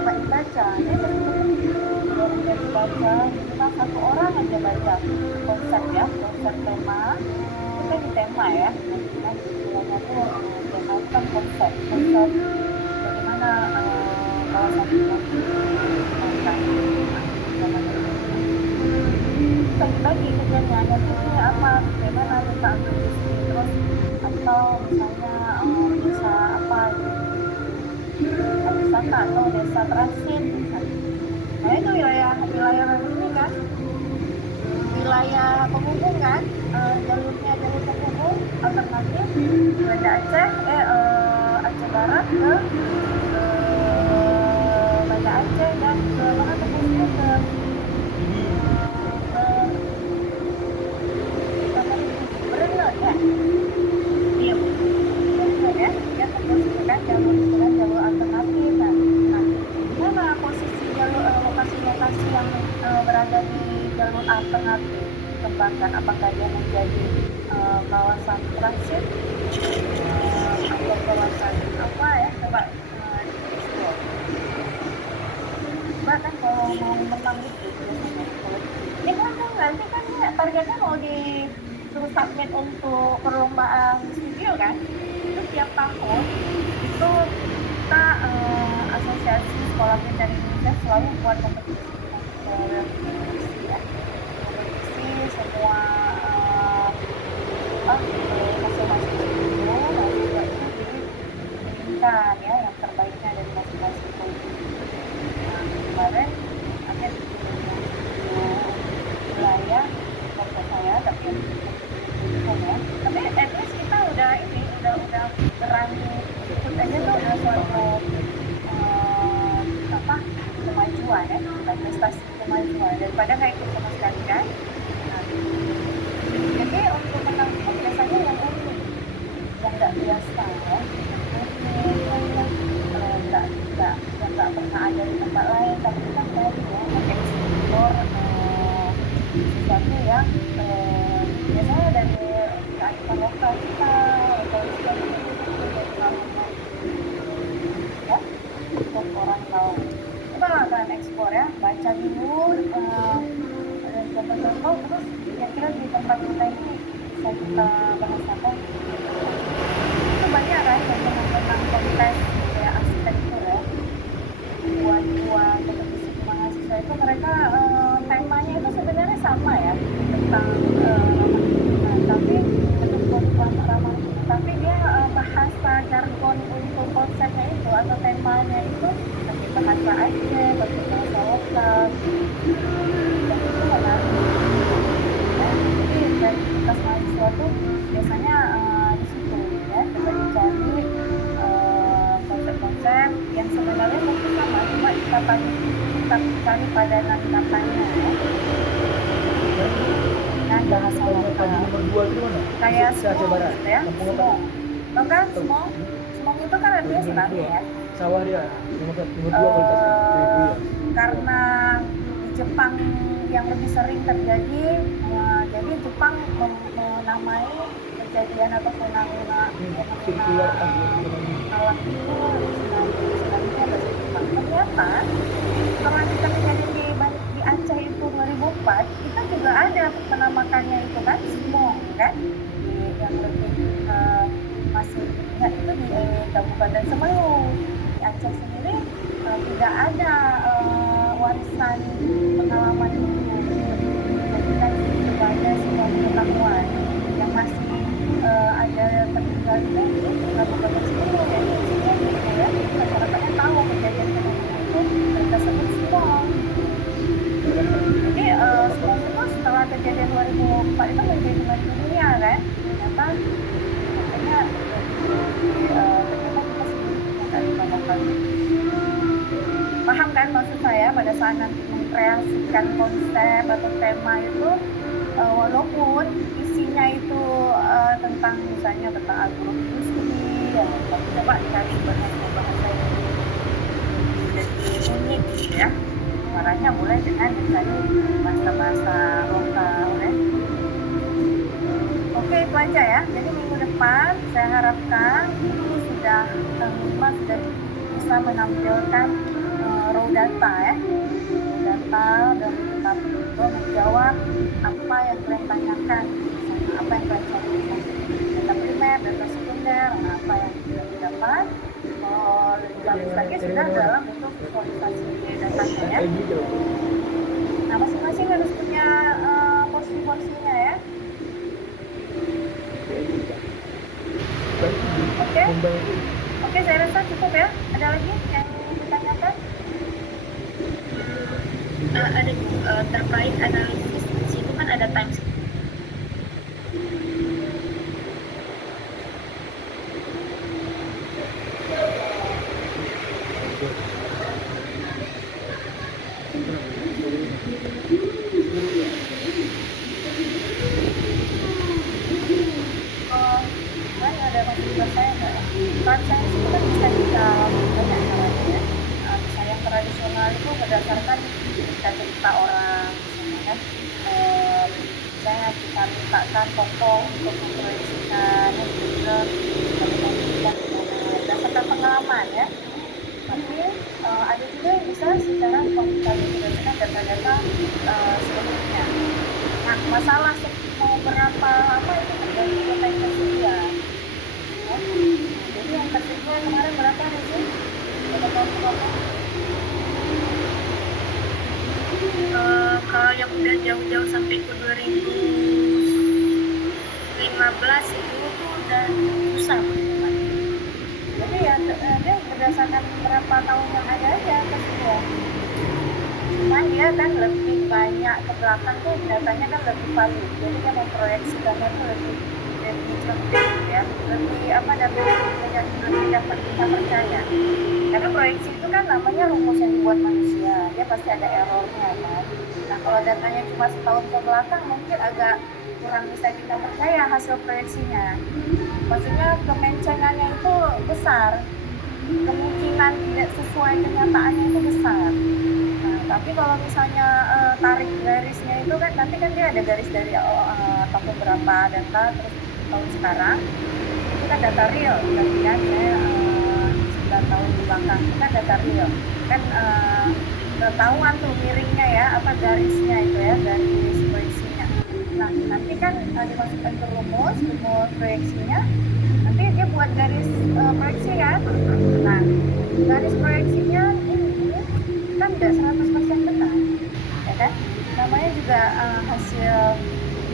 Kakak dibaca, dia udah dibaca minimal satu orang aja baca konsep ya, konsep tema. Itu kan di tema ya, nanti kan istilahnya tuh tema itu kan konsep, konsep bagaimana kawasan Ternate itu dikembangkan. Nah, zaman itu bagi-bagi kerjanya, nanti ini apa, bagaimana tentang industri, terus atau misalnya desa apa gitu, desa wisata atau desa transit misalnya. Nah itu wilayah wilayah ini kan, wilayah penghubung kan, jalurnya jalur penghubung alternatif Banda Aceh, Aceh Barat ke Banda Aceh dan ke mana tembusnya ke bukan Berenang ya, iya Berenang ya, dia tembus itu kan jalur itu kan jalur alternatif. Nah, di mana posisi jalur lokasi-lokasi yang berada di jalur alternatif dikembangkan? Apakah dia menjadi kawasan transit atau kawasan apa ya? Coba di-explore. Bahkan kalau mau menang itu biasanya kalau ini kan nanti kan ya, targetnya mau disuruh submit untuk perlombaan studio kan, itu tiap tahun itu kita asosiasi sekolah pendidikan Indonesia selalu buat kompetisi kompetisi ya, kompetisi semua masing-masing studio mahasiswa itu diinginkan ya yang terbaiknya dari masing-masing prodi. Nah, kemarin akhir wilayah kota saya tapi ya, tapi at least kita udah ini udah berani ikut aja tuh udah suatu apa kemajuan ya, bukan prestasi, kemajuan daripada nggak ikut sama sekali kan. Nah, jadi untuk menang itu biasanya yang unik, yang nggak biasa ya, yang unik, yang nggak pernah ada di tempat lain, tapi kita tadi ya mengeksplor sesuatu yang biasanya dari kearifan lokal kita atau sesuatu dari hal-hal ya untuk orang tahu. Coba lah kalian ekspor ya, baca dulu ada contoh-contoh, terus kira-kira di tempat kita ini bisa kita bahasakan. Itu banyak kan yang menang kontes kayak arsitektur ya, buat kompetisi mahasiswa itu mereka temanya itu sebenarnya sama ya tentang ramah lingkungan, tapi untuk ramah lingkungan, tapi dia bahasa jargon untuk konsepnya itu atau temanya itu pakai bahasa Aceh, pakai bahasa lokal, dan itu menarik. Ya, jadi kreativitas mahasiswa tuh biasanya di situ ya, coba dicari konsep-konsep yang sebenarnya mungkin sama, cuma kita cari padanan katanya ya, dengan bahasa lokal. Nomor 2 itu mana? Kayak Aceh smong Barat. gitu ya, Kampung apa? smong. Tau kan smong? Smong itu kan artinya tsunami ya. Sawah dia. Nomor 2 kalau tidak salah. Karena di Jepang yang lebih sering terjadi, jadi Jepang menamai kejadian atau fenomena alam itu tsunami-nya bahasa Jepang. Ternyata setelah kita kejadian di Aceh itu 2004, kita juga ada penamakannya itu kan smong kan, yang lebih masih ingat itu di Kabupaten Semeru. Di Aceh sendiri tidak ada warisan pengalaman itu dijadikan sebagai sebuah pengetahuan yang masih ada tertinggal di Kabupaten Semeru ya, ya masyarakatnya tahu kejadian fenomena itu mereka sebut smong. Jadi smong itu setelah kejadian 2004 itu menjadi mendunia kan, ternyata makanya ternyata kita sebut kearifan lokal. Paham kan maksud saya pada saat nanti mengkreasikan konsep atau tema itu, walaupun isinya itu tentang misalnya tentang agroindustri ya, tapi coba cari bahasa-bahasa yang unik gitu ya. Caranya mulai dengan mencari bahasa-bahasa lokal ya. Oke, itu aja ya. Jadi minggu depan saya harapkan ini sudah minimal sudah bisa menampilkan data ya, data dari kita itu menjawab apa yang kalian tanyakan, misalnya apa yang kalian cari, data primer, data sekunder, nah, apa yang sudah didapat, lagi sudah dalam bentuk visualisasi datanya ya. Nah, masing-masing harus punya porsi-porsinya ya. Oke, oke, saya rasa cukup ya. Ada lagi yang ditanyakan? Ada terkait analisis, di situ kan ada time. Ada fasilitas saya nggak? Kan saya itu kan bisa banyak caranya ya. Bisa yang tradisional itu berdasarkan cerita orang, misalnya kan. Saya kita mintakan tokoh untuk memproyeksikan, berdasarkan pengalaman ya. Tapi ada juga yang bisa secara kuantitatif berdasarkan data-data sebelumnya. Nah, masalah mau berapa lama itu tergantung data yang tersedia. Ya. Jadi yang tersedia kemarin berapa sih? Berapa? Kalau yang udah jauh-jauh sampai ke 2015 itu tuh udah susah. Jadi ya dia berdasarkan berapa tahun yang ada aja tersedia. Cuman dia kan lebih banyak ke belakang tuh datanya kan lebih valid. Jadi dia memproyeksikannya tuh lebih cerdas ya, lebih apa namanya lebih dapat kita percaya. Karena proyeksi itu kan namanya rumus yang dibuat manusia, dia pasti ada errornya kan. Nah kalau datanya cuma setahun ke belakang mungkin agak kurang bisa kita percaya hasil proyeksinya. Maksudnya kemencengannya itu besar, kemungkinan tidak sesuai kenyataannya itu besar. Nah, tapi kalau misalnya tarik garisnya itu kan nanti kan dia ada garis dari tahun berapa data terus tahun sekarang itu kan data real berarti kan saya 9 tahun di belakang itu kan data real kan ketahuan tuh miringnya ya apa garisnya itu ya garis proyeksinya. Nah nanti kan dimasukkan ke rumus proyeksinya nanti dia buat garis proyeksi kan. Nah garis proyeksinya ini kan nggak 100% benar ya kan, namanya juga hasil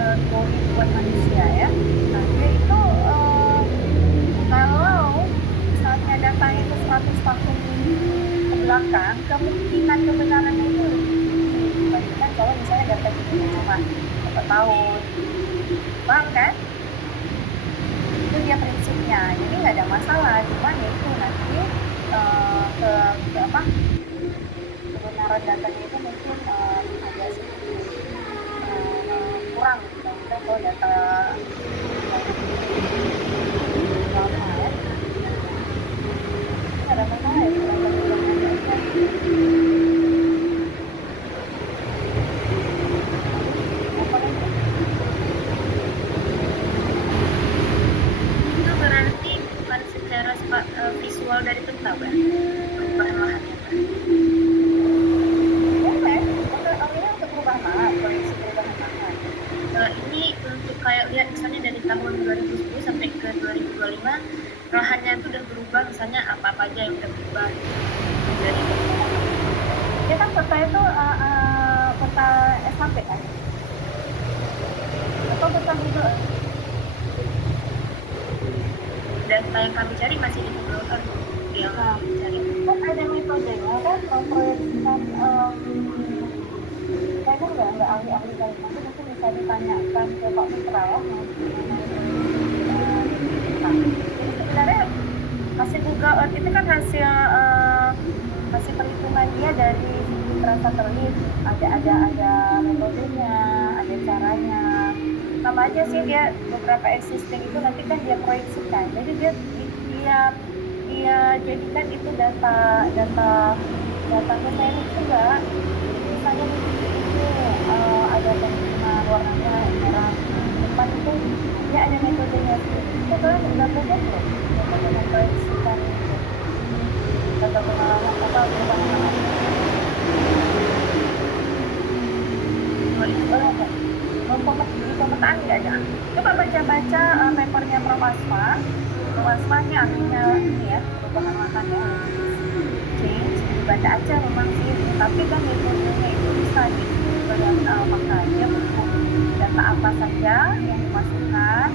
teori buat manusia ya. Nah dia itu kalau misalnya datanya itu 100 tahun ke belakang kemungkinan kebenarannya itu lebih tinggi dibandingkan kalau misalnya data itu cuma berapa tahun, paham kan? Itu dia prinsipnya, jadi nggak ada masalah, cuman ya itu nanti ke apa kebenaran datanya itu mungkin agak sedikit kurang dibandingkan kalau data lama ya. Ada masalah ya Itu berarti bukan secara visual dari peta ya, perubahan lahannya. Untuk perubahan lahan, proyeksi perubahan lahan. Ini untuk kayak lihat misalnya dari tahun 2010 sampai ke 2025 lahannya itu udah berubah, misalnya apa aja yang udah berubah dari Dia kan peta itu peta SHP kan? Atau peta Google? data yang kami cari masih di Google Earth yang cari. Kan ada metodenya kan memproyeksikan kayaknya nggak ahli-ahli kali nanti mungkin bisa ditanyakan ke Pak Mitra ya jadi sebenarnya hasil Google Earth itu kan hasil perhitungan dia dari rasa satelit ada metodenya, ada caranya, sama aja sih dia beberapa existing itu nanti kan dia proyeksikan, jadi dia jadikan itu data numerik juga. Misalnya itu ada kemungkinan warnanya merah depan itu dia ada metodenya sendiri. Itu kan udah belajar belum metode memproyeksikan data pengalaman apa perubahan. perkataan nggak ada. Coba baca-baca papernya Prof. Asma. Prof. Asma ini ahlinya ini ya, perubahan lahan ya, change. Dibaca aja memang sih, tapi kan metodenya itu bisa nih. Kalian pakai dia butuh data apa saja yang dimasukkan.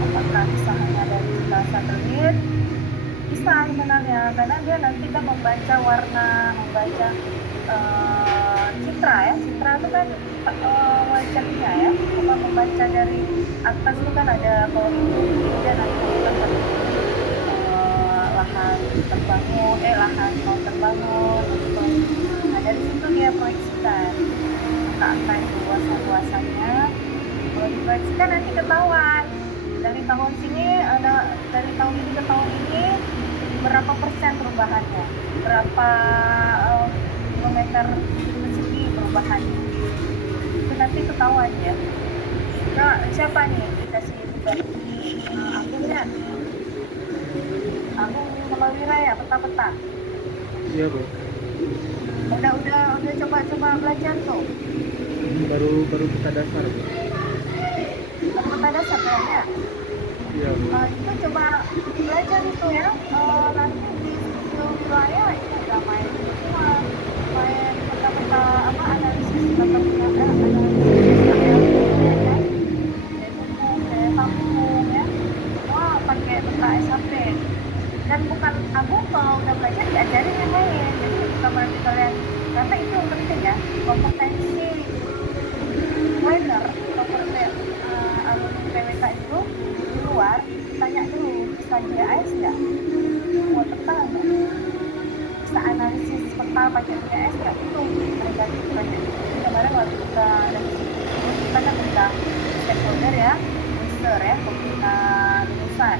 Apakah bisa hanya dari satelit? Bisa sebenarnya, karena dia nanti kan membaca warna, membaca citra ya. Citra itu kan wajahnya ya, apa membaca dari atas itu kan ada kalau itu dia nanti akan lahan terbangun, lahan mau terbangun gitu. Nah dari situ dia proyeksikan angka luasan-luasannya. Kalau diproyeksikan nanti ketahuan dari tahun sini ada, dari tahun ini ke tahun ini berapa persen perubahannya, berapa kilometer persegi perubahannya, itu nanti ketahuan ya. Nah, siapa nih dikasih Agung ya, Agung Malawira ya, peta-peta. Iya Bu. Udah coba belajar tuh. Baru kita dasar Bu. Peta dasar kayaknya. Iya Bu. Itu coba belajar itu ya. Nanti di studio wilayah itu udah main semua, main peta-peta apa analisis peta-peta analisis ya kan, kayak kampung ya, wah pakai peta SHP. Dan bukan Agung kalau udah belajar diajarin yang lain, jadi bukan berarti kalian, karena itu yang penting ya, kompetensi planner, kompetensi alumni PWK itu di luar tanya dulu bisa GIS nggak, buat peta nggak, bisa analisis peta pakai GIS nggak, itu mereka itu tanya. Kemarin waktu kita dari situ kita kan udah stakeholder ya, user ya, pemerintah lulusan.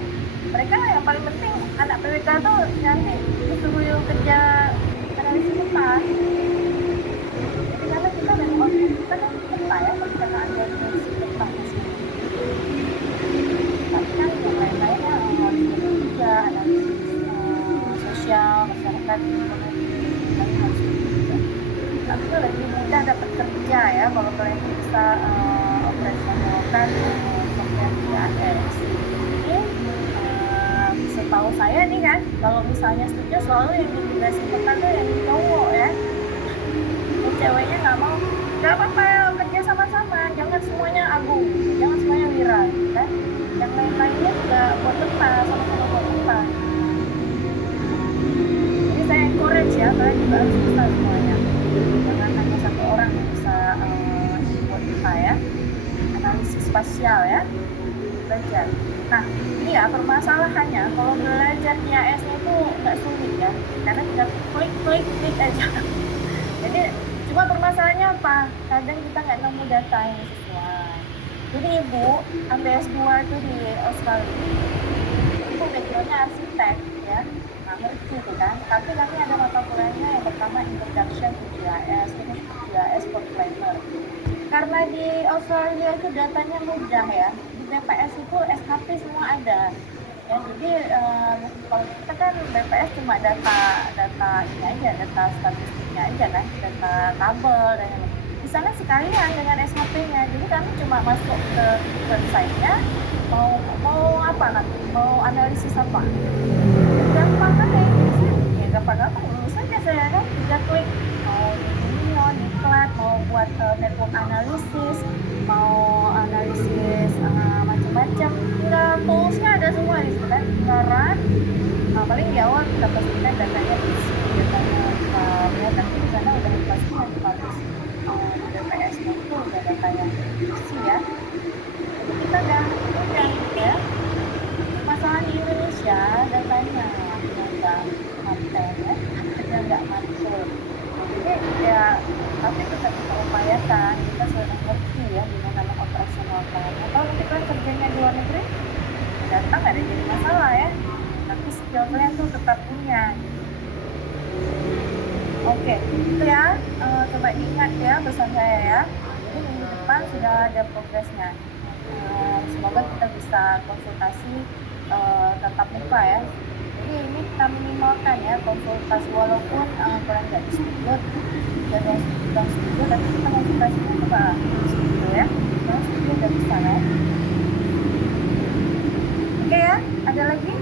Mereka yang paling penting anak PWK tuh nanti disuruh kerja analisis peta. Jadi karena kita dari output kita kan peta ya, perencanaan dari peta sih. Tapi kan yang lain-lainnya harus juga analisis sosial masyarakat, ekonomi, kalian harus juga. Tapi itu lebih mudah dapat kerja ya kalau kalian bisa operasionalkan software GIS. Setahu saya nih kan, kalau misalnya studio selalu yang dikasih peta tuh yang cowok ya, yang ceweknya nggak mau. Nggak apa-apa ya, kerja sama-sama, jangan semuanya Agung, jangan semuanya Wira kan, yang lain-lainnya juga buat peta, sama-sama buat peta. Jadi saya encourage ya, kalian juga harus bisa semuanya, jangan hanya satu orang yang bisa buat peta ya, analisis spasial ya, belajar. Nah, ini ya permasalahannya kalau belajar GIS-nya itu nggak sulit ya, karena tinggal klik aja. Jadi cuma permasalahannya apa? Kadang kita nggak nemu data yang sesuai. Jadi Ibu ambil S2 itu di Australia, Ibu backgroundnya arsitek ya, nggak ngerti itu kan. Tapi kami ada mata kuliahnya yang pertama Introduction to GIS, ini GIS for Planner. Karena di Australia itu datanya mudah ya, di BPS itu SKP semua ada ya. Jadi kalau kita kan BPS cuma data ini aja, data statistiknya aja kan, data tabel dan yang lain. Di sana sekalian dengan SKP-nya, jadi kami cuma masuk ke website-nya, mau apa nanti, mau analisis apa, gampang kan ya, gampang lulus aja saya kan, tinggal klik mau Union, Diklat, mau buat network analisis, mau analisis macam-macam, tinggal toolsnya ada semua di situ kan, sekarang paling di awal kita pastikan datanya isi, datanya lihat nanti di sana udah pastikan dipublish BPS-nya itu udah datanya isi ya. Jadi kita udah ya. Masalah di Indonesia datanya nggak mantul ya, datanya nggak mantul. Jadi ya, tapi tetap kita upayakan, kita sudah ngerti ya gimana mengoperasionalkan. Atau nanti kalian kerjanya di luar negeri, data nggak ada jadi masalah ya, tapi skill kalian tuh tetap punya. Oke, itu ya, coba diingat ya pesan saya ya. Jadi minggu depan sudah ada progresnya. Semoga kita bisa konsultasi tatap muka ya. Jadi ini kita minimalkan ya konsultasi, walaupun kalian nggak di studio, jadwal studio, tapi kita konsultasinya coba di studio ya. Mas, itu udah bisa kan? Oke ya, ada lagi?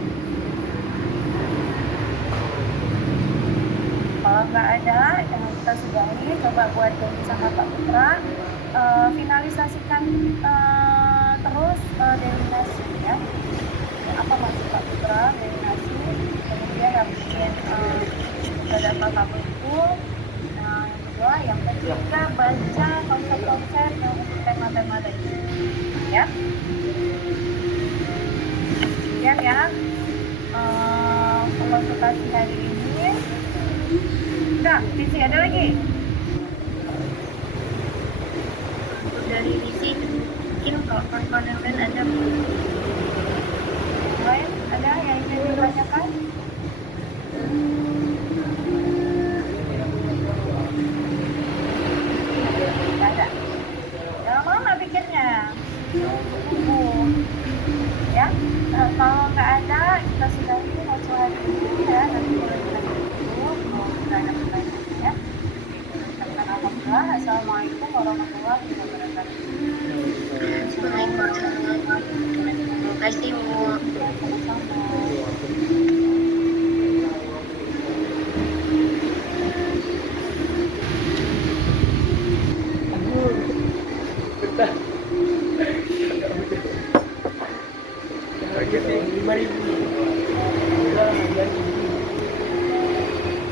Kalau nggak ada, kita sudahi. Coba buat janji sama Pak Putra. Finalisasikan terus denominasi ya. Apa maksud Pak Putra? Denominasi, kemudian rapiin data tabel itu. Nah, yang kedua, yang ketiga baca konsep-konsep yang untuk tema-tema tadi. Ya. Sekian ya. Konsultasi hari ini. Udah, Cici ada lagi? Untuk dari Risi mungkin kalau kawan-kawan yang lain ada Lain ada yang ingin ditanyakan? Nggak ada. Jangan lama pikirnya. Tunggu. Ya, kalau nggak ada, kita sudahi waktu hari ini ya. Nanti boleh kita dulu. Kalau nggak ada pertanyaan ya. Ucapkan alhamdulillah. Assalamualaikum warahmatullahi wabarakatuh. Terima kasih Bu. Ya, sama-sama.